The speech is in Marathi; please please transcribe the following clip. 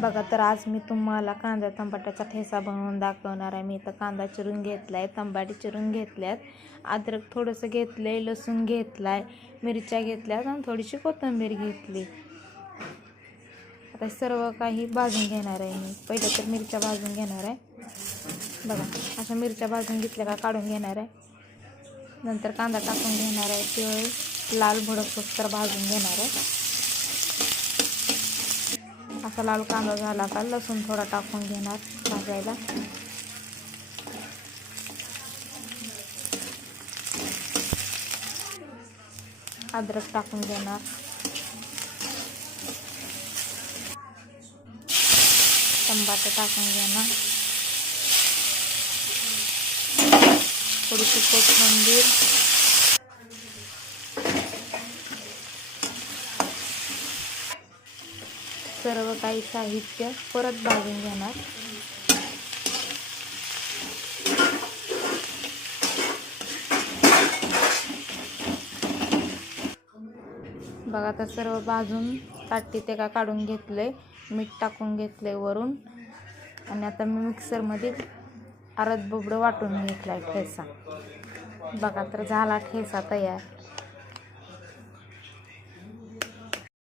बघा तर आज मी तुम्हाला कांदा टमाट्याचा ठेचा बनवून दाखवणार आहे। मी इथं कांदा चिरून घेतलाय, टमाटे चिरून घेतल्यात, अद्रक थोडंसं घेतलंय, लसूण घेतलाय, मिरच्या घेतल्यात आणि थोडीशी कोथिंबीर घेतली। आता सर्व काही भाजून घेणार आहे मी। पहिलं तर मिरच्या भाजून घेणार आहे। बघा अशा मिरच्या भाजून घेतल्या का काढून घेणार आहे। नंतर कांदा टाकून घेणार आहे, ते लाल भडकतर भाजून घेणार आहे। असा लाल कांदा झाला का लसूण थोडा टाकून घेणार भाजायला। अद्रक टाकून घेणार, टमाटे टाकून घेणार, थोडीशी कोथिंबीर, सर्व काही साहित्य परत भाजून घेणार। बघा तर सर्व भाजून ताटी ते का काढून घेतले, मीठ टाकून घेतले वरून, आणि आता मी मिक्सरमध्ये अर्ध बोबडं वाटून घेतलाय ठेचा। बघा तर झाला ठेचा तयार।